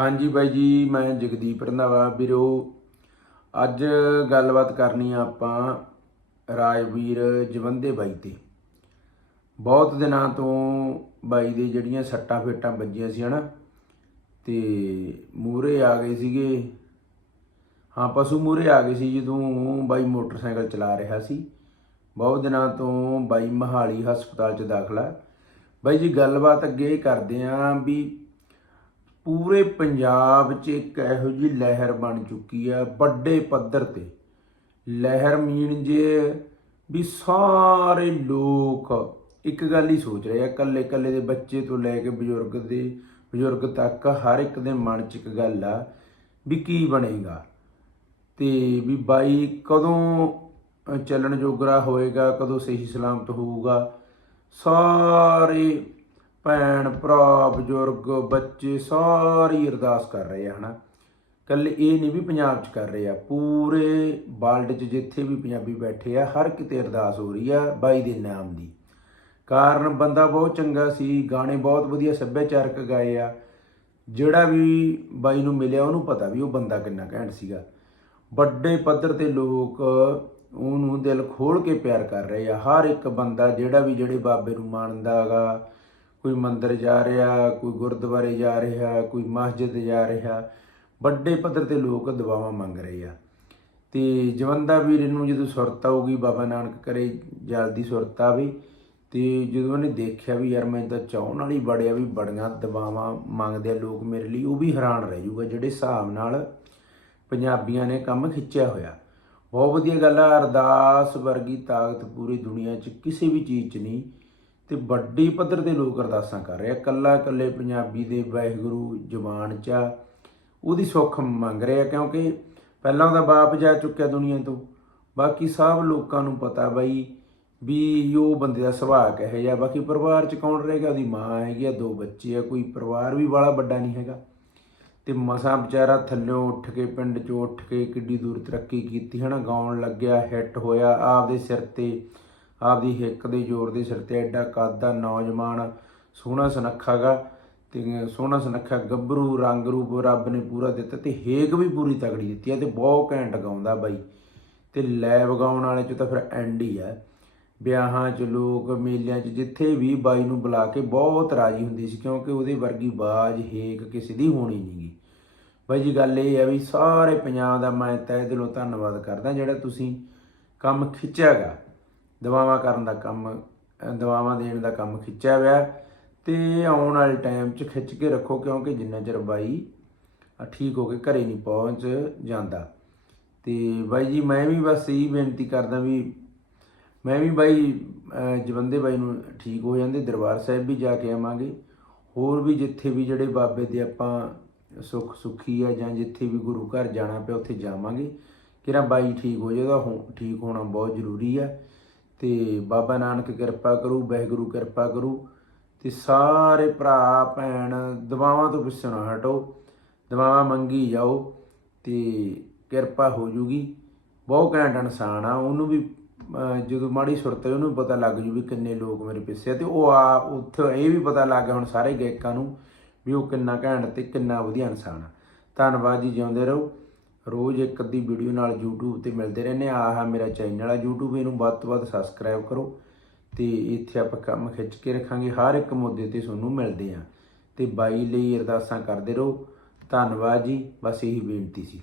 ਹਾਂਜੀ ਬਾਈ ਜੀ, ਮੈਂ ਜਗਦੀਪ ਰੰਧਾਵਾ, ਵੀਰੋ। ਅੱਜ ਗੱਲਬਾਤ ਕਰਨੀ ਆ ਆਪਾਂ ਰਾਜਵੀਰ ਜਵੰਦੇ ਬਾਈ ਤੇ। ਬਹੁਤ ਦਿਨਾਂ ਤੋਂ ਬਾਈ ਦੇ ਜਿਹੜੀਆਂ ਸੱਟਾਂ ਫੇਟਾਂ ਵੱਜੀਆਂ ਸੀ ਹਨਾ, ਤੇ ਮੂਰੇ ਆ ਗਏ ਸੀਗੇ। ਹਾਂ, ਪਸ਼ੂ ਮੂਰੇ ਆ ਗਏ ਸੀ ਜਦੋਂ ਬਾਈ ਮੋਟਰਸਾਈਕਲ ਚਲਾ ਰਿਹਾ ਸੀ। ਬਹੁਤ ਦਿਨਾਂ ਤੋਂ ਬਾਈ ਮਹਾਲੀ ਹਸਪਤਾਲ 'ਚ ਦਾਖਲਾ। ਬਾਈ ਜੀ, ਗੱਲਬਾਤ ਅੱਗੇ ਕਰਦੇ ਆਂ ਵੀ ਪੂਰੇ ਪੰਜਾਬ 'ਚ ਇੱਕ ਇਹੋ ਜਿਹੀ ਲਹਿਰ ਬਣ ਚੁੱਕੀ ਆ ਵੱਡੇ ਪੱਧਰ ਤੇ। ਲਹਿਰ ਮੀਨ ਜੇ ਵੀ ਸਾਰੇ ਲੋਕ ਇੱਕ ਗੱਲ ਹੀ ਸੋਚ ਰਹੇ ਆ ਕੱਲੇ ਕੱਲੇ ਦੇ ਬੱਚੇ ਤੋਂ ਲੈ ਕੇ ਬਜ਼ੁਰਗ ਦੇ, ਬਜ਼ੁਰਗ ਤੱਕ ਹਰ ਇੱਕ ਦੇ ਮਨ 'ਚ ਇੱਕ ਗੱਲ ਆ ਵੀ ਕੀ ਬਣੇਗਾ? ਤੇ ਵੀ ਬਾਈ ਕਦੋਂ ਚੱਲਣ ਜੋਗਰਾ ਹੋਏਗਾ, ਕਦੋਂ ਸਹੀ ਸਲਾਮਤ ਹੋਊਗਾ? ਸਾਰੇ ਭੈਣ, ਭਰਾ, ਬਜ਼ੁਰਗ, ਬੱਚੇ ਸਾਰੀ ਅਰਦਾਸ ਕਰ ਰਹੇ ਆ, ਹਨਾ? ਕੱਲੇ ਇਹ ਨਹੀਂ ਵੀ ਪੰਜਾਬ 'ਚ ਕਰ ਰਹੇ ਆ, ਪੂਰੇ ਵਰਲਡ 'ਚ ਜਿੱਥੇ ਵੀ ਪੰਜਾਬੀ ਬੈਠੇ ਆ, ਹਰ ਕਿਤੇ ਅਰਦਾਸ ਹੋ ਰਹੀ ਆ ਬਾਈ ਦੇ ਨਾਮ ਦੀ। ਕਾਰਨ ਬੰਦਾ ਬਹੁਤ ਚੰਗਾ ਸੀ, ਗਾਣੇ ਬਹੁਤ ਵਧੀਆ ਸੱਭਿਆਚਾਰਕ ਗਾਏ ਆ। ਜਿਹੜਾ ਵੀ ਬਾਈ ਨੂੰ ਮਿਲਿਆ, ਉਹਨੂੰ ਪਤਾ ਵੀ ਉਹ ਬੰਦਾ ਕਿੰਨਾ ਘੈਂਟ ਸੀਗਾ। ਵੱਡੇ ਪੱਧਰ ਤੇ ਲੋਕ ਉਹਨੂੰ ਦਿਲ ਖੋਲ ਕੇ ਪਿਆਰ ਕਰ ਰਹੇ ਆ। ਹਰ ਇੱਕ ਬੰਦਾ, ਜਿਹੜਾ ਵੀ ਜਿਹੜੇ ਬਾਬੇ ਨੂੰ ਮੰਨਦਾ ਹੈਗਾ ਕੋਈ ਮੰਦਿਰ ਜਾ ਰਿਹਾ, ਕੋਈ ਗੁਰਦੁਆਰੇ ਜਾ ਰਿਹਾ, ਕੋਈ ਮਸਜਿਦ ਜਾ ਰਿਹਾ। ਵੱਡੇ ਪੱਧਰ ਤੇ ਲੋਕ ਦਵਾਵਾਂ ਮੰਗ ਰਹੇ ਆ। ਤੇ ਜਵੰਦਾ ਵੀਰ ਨੂੰ ਜਦੋਂ ਸੁਰਤ ਆਊਗੀ, ਬਾਬਾ ਨਾਨਕ ਕਰੇ ਜਲਦੀ ਸੁਰਤ ਆਵੇ, ਤੇ ਜਦੋਂ ਉਹਨੇ ਦੇਖਿਆ ਵੀ ਯਾਰ ਮੈਂ ਤਾਂ ਚਾਹਣ ਵਾਲੀ ਬੜਿਆ ਵੀ ਬੜੀਆਂ ਦਵਾਵਾਂ ਮੰਗਦੇ ਆ ਲੋਕ ਮੇਰੇ ਲਈ, ਉਹ ਵੀ ਹੈਰਾਨ ਰਹਿ ਜਾਊਗਾ, ਜਿਹੜੇ ਹਿਸਾਬ ਨਾਲ ਪੰਜਾਬੀਆਂ ਨੇ ਕੰਮ ਖਿੱਚਿਆ ਹੋਇਆ। ਬਹੁਤ ਵਧੀਆ ਗੱਲ ਆ, ਅਰਦਾਸ ਵਰਗੀ ਤਾਕਤ ਪੂਰੀ ਦੁਨੀਆ 'ਚ ਕਿਸੇ ਵੀ ਚੀਜ਼ 'ਚ ਨਹੀਂ। ਤੇ ਵੱਡੀ ਪੱਧਰ ਤੇ ਲੋਕ ਅਰਦਾਸਾਂ ਕਰ ਰਹੇ ਆ। ਕੱਲਾ ਕੱਲੇ ਪੰਜਾਬੀ ਦੇ ਵਾਹਿਗੁਰੂ ਜ਼ੁਬਾਨ 'ਚ ਉਹਦੀ ਸੁੱਖ ਮੰਗ ਰਹੇ ਆ ਕਿਉਂਕਿ ਪਹਿਲਾਂ ਉਹਦਾ ਬਾਪ ਜਾ ਚੁੱਕਿਆ ਦੁਨੀਆ ਤੋਂ। ਬਾਕੀ ਸਭ ਲੋਕਾਂ ਨੂੰ ਪਤਾ ਬਾਈ ਵੀ ਉਹ ਬੰਦੇ ਦਾ ਸੁਭਾਅ ਕਿਹੋ ਜਿਹਾ। ਬਾਕੀ ਪਰਿਵਾਰ 'ਚ ਕੌਣ ਰਹੇਗਾ? ਉਹਦੀ ਮਾਂ ਹੈਗੀ ਆ, ਦੋ ਬੱਚੇ ਆ। ਕੋਈ ਪਰਿਵਾਰ ਵੀ ਵਾਲਾ ਵੱਡਾ ਨਹੀਂ ਹੈਗਾ। ਤੇ ਮਸਾਂ ਵਿਚਾਰਾ ਥੱਲਿਓਂ ਉੱਠ ਕੇ, ਪਿੰਡ 'ਚੋਂ ਉੱਠ ਕੇ ਕਿੱਡੀ ਦੂਰ ਤਰੱਕੀ ਕੀਤੀ, ਹਨਾ? ਗਾਉਣ ਲੱਗਿਆ ਹਿੱਟ ਹੋਇਆ, ਆਪਦੇ ਸਿਰ ਤੇ ਆਪਦੀ ਹਿੱਕ ਦੇ ਜ਼ੋਰ ਦੇ ਸਿਰ ਤੇ ਐਡਾ ਕੱਦਾ ਨੌਜਵਾਨ, ਸੋਹਣਾ ਸੁਨੱਖਾ ਗਾ ਤੇ ਸੋਹਣਾ ਸੁਨੱਖਾ ਗੱਭਰੂ, ਰੰਗ ਰੂਪ ਰੱਬ ਨੇ ਪੂਰਾ ਦਿੱਤਾ ਤੇ ਹੇਕ ਵੀ ਪੂਰੀ ਤਗੜੀ ਦਿੱਤੀ ਹੈ ਤੇ ਬਹੁਤ ਘੈਂਟ ਗਾਉਂਦਾ ਬਾਈ। ਤੇ ਲੈਬ ਗਾਉਣ ਵਾਲੇ ਚ ਤਾਂ ਫਿਰ ਐਂਡ ਹੀ ਆ। ਵਿਆਹਾਂ 'ਚ ਲੋਕ, ਮੇਲਿਆਂ 'ਚ ਜਿੱਥੇ ਵੀ ਬਾਈ ਨੂੰ ਬੁਲਾ ਕੇ ਬਹੁਤ ਰਾਜੀ ਹੁੰਦੀ ਸੀ ਕਿਉਂਕਿ ਉਹਦੇ ਵਰਗੀ ਬਾਜ ਹੇਕ ਕਿਸੇ ਦੀ ਹੋਣੀ ਨਹੀਂਗੀ ਬਾਈ ਜੀ, ਗੱਲ ਇਹ ਹੈ ਵੀ ਸਾਰੇ ਪੰਜਾਬ ਦਾ ਮੈਂ ਤਹਿ ਦਿਲੋਂ ਧੰਨਵਾਦ ਕਰਦਾ ਜਿਹੜਾ ਤੁਸੀਂ ਕੰਮ ਖਿੱਚਿਆਗਾ ਦਵਾਵਾਂ ਕਰਨ ਦਾ ਕੰਮ, ਅਹ ਦਵਾਵਾਂ ਦੇਣ ਦਾ ਕੰਮ ਖਿੱਚਿਆ ਹੋਇਆ ਤੇ ਆਉਣ ਵਾਲੇ ਟਾਈਮ 'ਚ ਖਿੱਚ ਕੇ ਰੱਖੋ ਕਿਉਂਕਿ ਜਿੰਨਾ ਚਿਰ ਬਾਈ ਠੀਕ ਹੋ ਕੇ ਘਰੇ ਨਹੀਂ ਪਹੁੰਚ ਜਾਂਦਾ। ਤੇ ਬਾਈ ਜੀ, ਮੈਂ ਵੀ ਬਸ ਇਹੀ ਬੇਨਤੀ ਕਰਦਾ ਵੀ ਮੈਂ ਵੀ ਬਾਈ ਜਵੰਦੇ ਬਾਈ ਨੂੰ ਠੀਕ ਹੋ ਜਾਂਦੇ, ਦਰਬਾਰ ਸਾਹਿਬ ਵੀ ਜਾ ਕੇ ਆਵਾਂਗੇ। ਹੋਰ ਵੀ ਜਿੱਥੇ ਵੀ ਜਿਹੜੇ ਬਾਬੇ ਦੇ ਆਪਾਂ ਸੁੱਖ ਸੁਖੀ ਆ ਜਾਂ ਜਿੱਥੇ ਵੀ ਗੁਰੂ ਘਰ ਜਾਣਾ ਪਿਆ, ਉੱਥੇ ਜਾਵਾਂਗੇ। ਕਿਰਾ ਬਾਈ ਠੀਕ ਹੋ ਜਾਏਗਾ ਹੋ- ਠੀਕ ਹੋਣਾ ਬਹੁਤ ਜ਼ਰੂਰੀ ਆ। ਤੇ ਬਾਬਾ ਨਾਨਕ ਕਿਰਪਾ ਕਰੂ, ਵਾਹਿਗੁਰੂ ਕਿਰਪਾ ਕਰੂ ਤੇ ਸਾਰੇ ਭਰਾ, ਭੈਣ ਦਵਾਵਾਂ ਤੋਂ ਪਿੱਛੇ ਨਾ ਹਟੋ ਦਵਾਵਾਂ ਮੰਗੀ ਜਾਓ ਤੇ ਕਿਰਪਾ ਹੋ ਜੂਗੀ। ਬਹੁਤ ਘੈਂਟ ਇਨਸਾਨ ਆ, ਉਹਨੂੰ ਵੀ ਜਦੋਂ ਮਾੜੀ ਸੁਰਤ ਹੈ ਉਹਨੂੰ ਪਤਾ ਲੱਗ ਜੂ ਵੀ ਕਿੰਨੇ ਲੋਕ ਮੇਰੇ ਪਿੱਛੇ ਆ ਤੇ ਉਹ ਆ, ਉੱਥੇ ਇਹ ਵੀ ਪਤਾ ਲੱਗ ਗਿਆ ਹੁਣ ਸਾਰੇ ਗਾਇਕਾਂ ਨੂੰ ਵੀ ਉਹ ਕਿੰਨਾ ਘੈਂਟ ਤੇ ਕਿੰਨਾ ਵਧੀਆ ਇਨਸਾਨ ਆ। ਧੰਨਵਾਦ ਜੀ, ਜਿਉਂਦੇ ਰਹੋ। ਰੋਜ਼ ਇੱਕ ਅੱਧੀ ਵੀਡੀਓ ਨਾਲ YouTube ਤੇ ਮਿਲਦੇ ਰਹਿੰਦੇ ਆ ਆਹ ਮੇਰਾ ਚੈਨਲ ਆ YouTube, ਇਹਨੂੰ ਵੱਧ ਤੋਂ ਵੱਧ ਸਬਸਕ੍ਰਾਈਬ ਕਰੋ ਤੇ ਇੱਥੇ ਆਪਾਂ ਕੰਮ ਖਿੱਚ ਕੇ ਰੱਖਾਂਗੇ। ਹਰ ਇੱਕ ਮੁੱਦੇ ਤੇ ਤੁਹਾਨੂੰ ਮਿਲਦੇ ਆ ਤੇ ਬਾਈ ਲਈ ਅਰਦਾਸਾਂ ਕਰਦੇ ਰਹੋ। ਧੰਨਵਾਦ ਜੀ। ਬਸ ਇਹੀ ਬੇਨਤੀ ਸੀ।